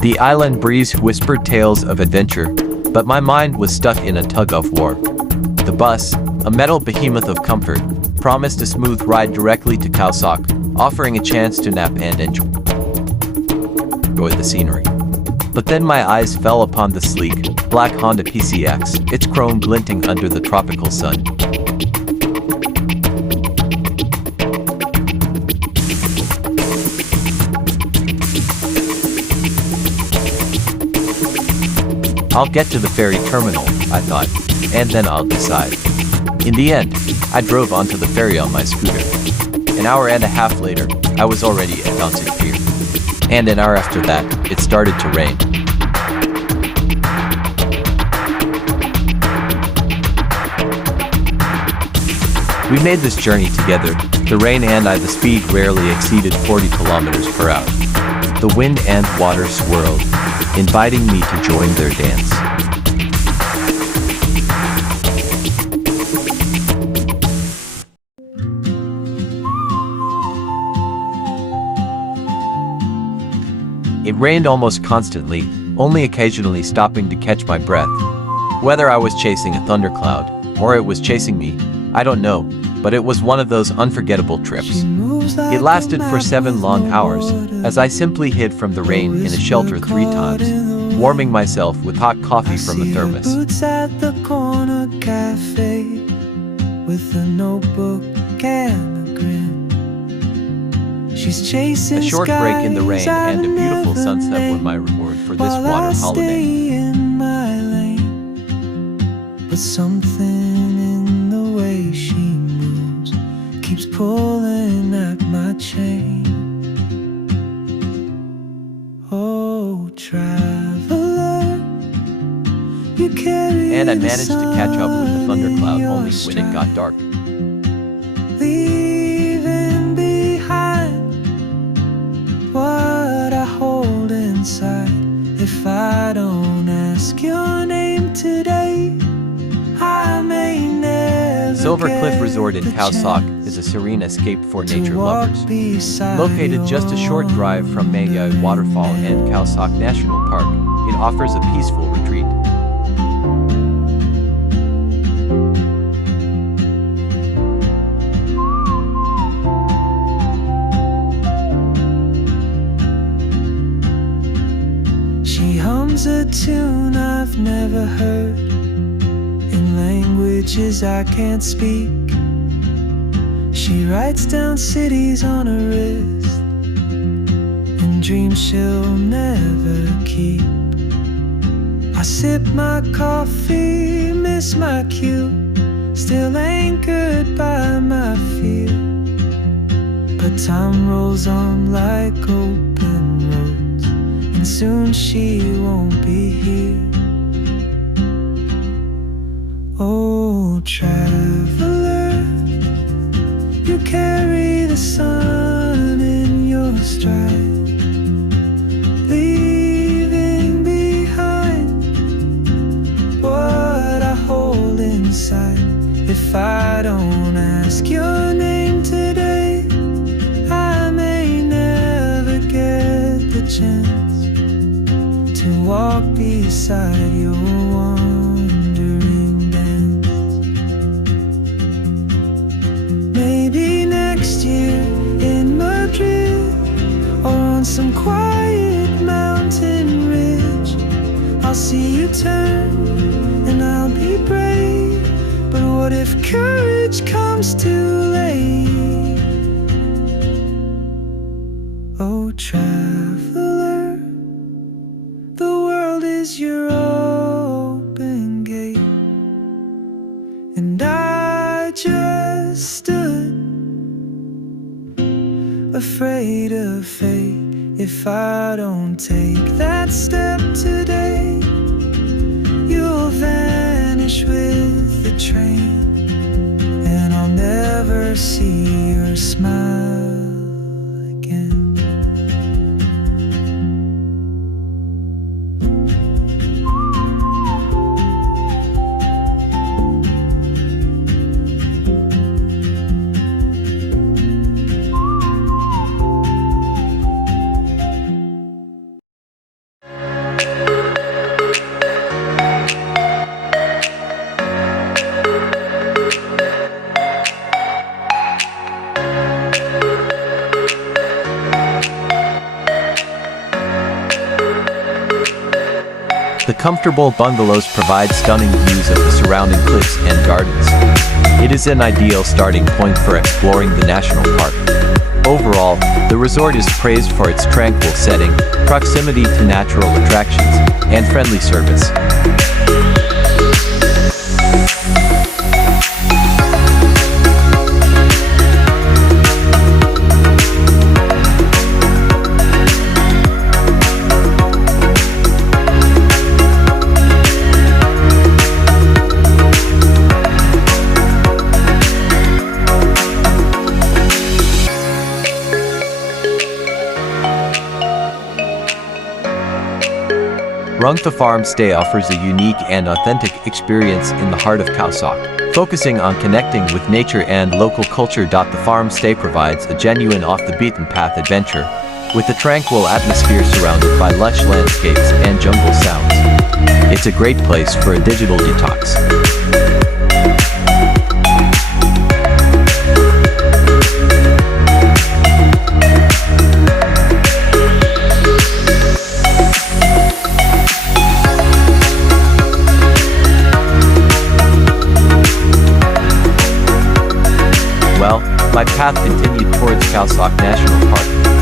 The island breeze whispered tales of adventure, but my mind was stuck in a tug-of-war. The bus, a metal behemoth of comfort, promised a smooth ride directly to Khao Sok, offering a chance to nap and enjoy the scenery. But then my eyes fell upon the sleek, black Honda PCX, its chrome glinting under the tropical sun. I'll get to the ferry terminal, I thought, and then I'll decide. In the end, I drove onto the ferry on my scooter. An hour and a half later, I was already at Danzig Pier. And an hour after that, it started to rain. We made this journey together, the rain and I. The speed rarely exceeded 40 kilometers per hour. The wind and water swirled, inviting me to join their dance. It rained almost constantly, only occasionally stopping to catch my breath. Whether I was chasing a thundercloud, or it was chasing me, I don't know, but it was one of those unforgettable trips. It lasted for 7 long hours, as I simply hid from the rain in a shelter 3 times, warming myself with hot coffee from a thermos. At the corner cafe with a notebook and a grin. She's chasing a short break in the rain and a beautiful sunset were my reward for this water holiday. In my lane, but something in the way she moves keeps pulling at my chain. Oh, traveler, you carry and I managed to catch up with the thundercloud only when it got dark. Leaving behind what I hold inside. If I don't ask your name today, I may never Silver Cliff get Resort in the Khao Sok chance is a serene escape for to nature walk lovers. beside Located just a short drive from Mayai Waterfall and Khao Sok National Park, it offers a peaceful retreat. She hums a tune I've never heard in languages I can't speak. She writes down cities on her wrist and dreams she'll never keep. I sip my coffee, miss my cue, still anchored by my fear. But time rolls on like open roads, and soon she won't be here. Oh, traveler, you carry the sun in your stride, leaving behind what I hold inside. If I don't ask your name today, I may never get the chance to walk beside your wandering dance. Maybe next year in Madrid, or on some quiet mountain ridge, I'll see you turn and I'll be brave. But what if courage comes too late? Oh, traveler, the world is your open gate, and I just stood afraid of fate. If I don't take that step today, you'll vanish with the train, and I'll never see your smile again. The comfortable bungalows provide stunning views of the surrounding cliffs and gardens. It is an ideal starting point for exploring the national park. Overall, the resort is praised for its tranquil setting, proximity to natural attractions, and friendly service. Rungta Farm Stay offers a unique and authentic experience in the heart of Khao Sok, focusing on connecting with nature and local culture. The farm stay provides a genuine off-the-beaten-path adventure, with a tranquil atmosphere surrounded by lush landscapes and jungle sounds. It's a great place for a digital detox. Well, my path continued towards Khao Sok National Park.